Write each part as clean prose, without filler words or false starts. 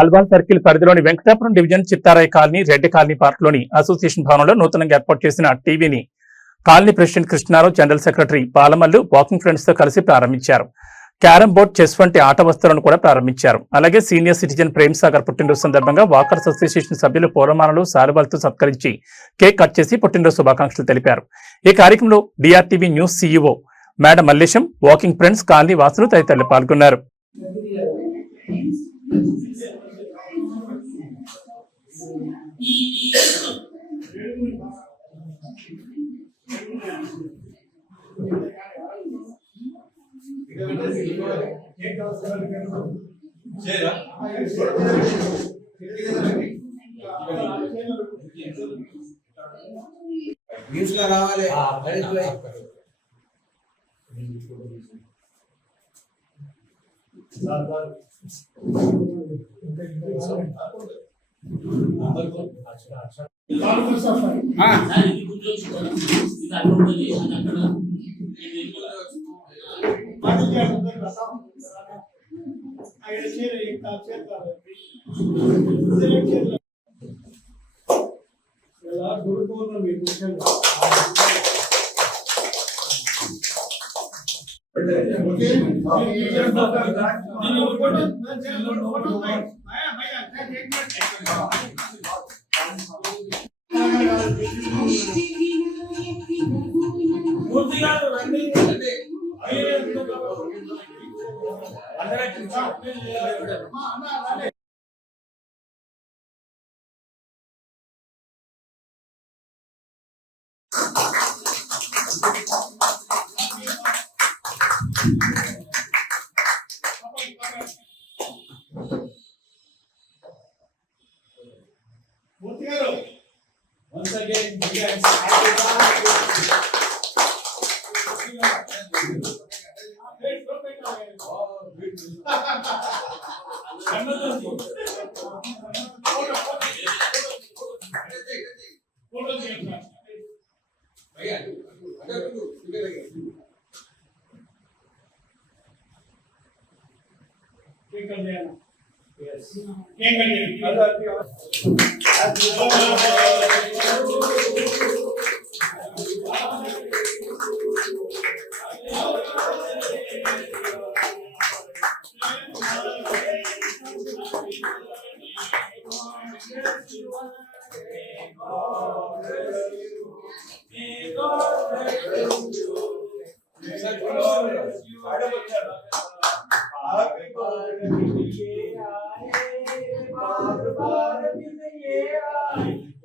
Alwal circle పరిధిలోని Venkatapuram division Chittaray colony Reddy colony park లోని association భవనంలో నూతనంగా ఏర్పాటు చేసిన టీవీని colony president Krishnarao, general secretary Balamallu walking friends తో కలిసి ప్రారంభించారు. క్యారం బోర్డ్, చెస్ వంటి ఆట వస్తువులను కూడా ప్రారంభించారు. అలాగే సీనియర్ సిటిజన్ ప్రేమ్ సాగర్ పుట్టినరోజు సందర్భంగా వాకర్స్ అసోసియేషన్ సభ్యులు పూలమాలలు, శాలువాలతో సత్కరించి కేక్ కట్ చేసి పుట్టినరోజు శుభాకాంక్షలు తెలిపారు. ఈ కార్యక్రమంలో DRTV news CEO madam Mallesham, walking friends, colony వాసులు తదితరులు పాల్గొన్నారు. న్యూస్ లో రావాలి. Once again, yes.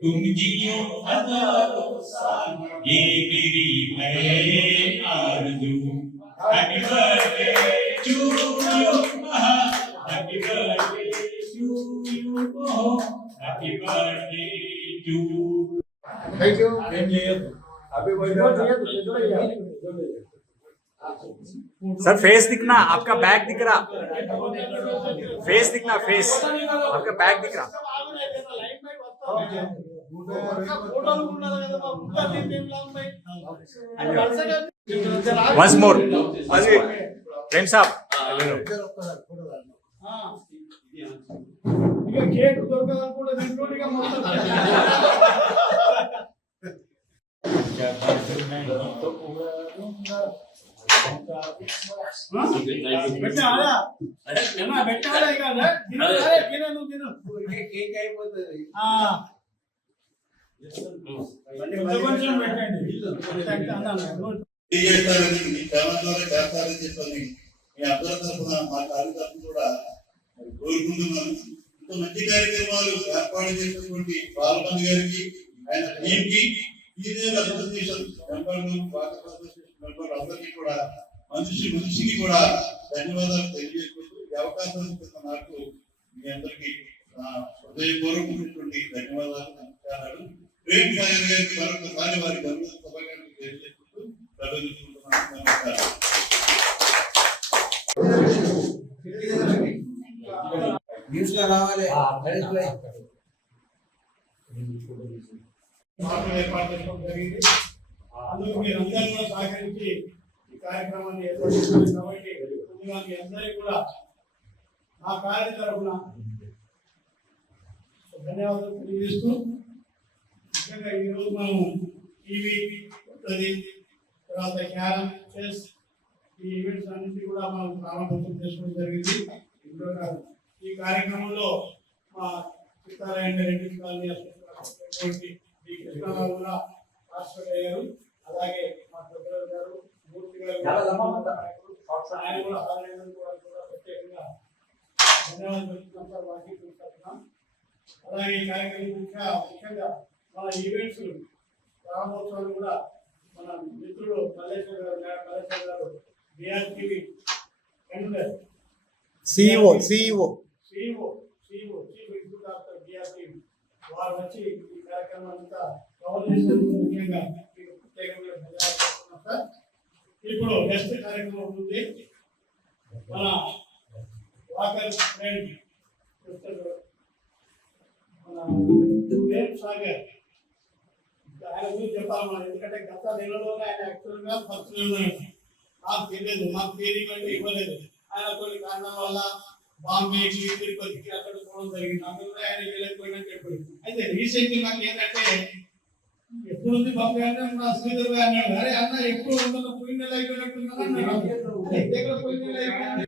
तुम जियो हजारों साल ये मेरी है आरज़ू happy birthday to you happy birthday to you happy birthday to thank you happy birthday sir face दिखना, आपका बैग दिख रहा, फेस दिखना, फेस आपका बैग दिख रहा. Once more, प्रेम साहब. మంచి కార్యక్రమాలు ఏర్పాటు చేసినటువంటి బాలమల్లి గారికి, ఆయన టీం కి, అసోసియేషన్ మెంబర్లు అందరికీ కూడా మనిషికి కూడా ధన్యవాదాలు తెలియజేసుకుంటూ ఈ అవకాశం ఇస్తున్న నాకు మీ అందరికీ హృదయపూర్వకమైనటువంటి ధన్యవాదాలు, నమస్కారాలు. ప్రేమ్ సాగర్ గారికి మరొకసారి వారి జన్మదిన శుభాకాంక్షలు తెలియజేసుకుంటూ ప్రవేశిస్తున్నాను. నమస్కారం. న్యూస్ లో రావాలి. ఏర్పాటు చేసుకోవడం జరిగింది. అందుకు మీరు అందరూ కూడా సహకరించి ఈ కార్యక్రమాన్ని ఏర్పాటు చేశారు. కాబట్టి ముందుగా మీ అందరికీ కూడా నా కార్య తరఫున ధన్యవాదాలు తెలియజేస్తూ ముఖ్యంగా ఈరోజు మనం టీవీ ఉంటుంది, తర్వాత క్యారమ్, చెస్, ఈ ఈవెంట్స్ అన్నింటి కూడా మనం ప్రారంభోత్సవం చేసుకోవడం జరిగింది. ఈ కార్యక్రమంలో మా చిత్తారాయణ రెడ్డి కాలనీ అసోసియేషన్ ఈ కృష్ణారావు కూడా పార్టిసిపేట్ అయ్యారు. అలాగే మా పెద్దలు గారు, మూర్తి గారు ఆయన కూడా హాజరైనందుకు వారికి కూడా ప్రత్యేకంగా ధన్యవాదాలు చెప్తున్నాం సార్. వారికి చూస్తున్నాం. అలాగే ఈ కార్యక్రమం ముఖ్యంగా మన ఈవెంట్స్ ప్రారంభోత్సవాలు కూడా మన మిత్రుడు మల్లేశ్వర గారు బిఆర్టీవీ CEO చీఫ్ ఎగ్జిక్యూటివ్ ఆఫీసర్ బిఆర్టీవీ వారు వచ్చి ఈ కార్యక్రమం అంతా కవర్ చేసినందుకు ముఖ్యంగా మీకు ప్రత్యేకంగా ధన్యవాదాలు చెప్తున్నాం సార్. ఇప్పుడు నెక్స్ట్ కార్యక్రమం ఉంటుంది. మన వాకర్ ఫ్రెండ్ మన సాగర్ ఆయన గురించి చెప్పాలి మనం, ఎందుకంటే గత నెలలోనే ఆయన యాక్చువల్గా ఫస్ట్ నాకు తెలియదు, మాకు తెలియదు ఇవ్వలేదు. ఆయన కొన్ని కారణాల వల్ల బాంబేకి, తిరుపతికి అక్కడ పోవడం జరిగింది. అందులో ఆయన వెళ్ళిపోయినట్టు చెప్పాడు. అయితే రీసెంట్లీ నాకు ఏంటంటే ఎప్పుడు ఉంది బాబు అంటే మా శ్రీధర్ గారు అన్నాడు, అరే అన్న ఎప్పుడు ఉంటుందో పోయిన నెల అయిపోయినట్టు పోయిన నెల అయిపోయింది.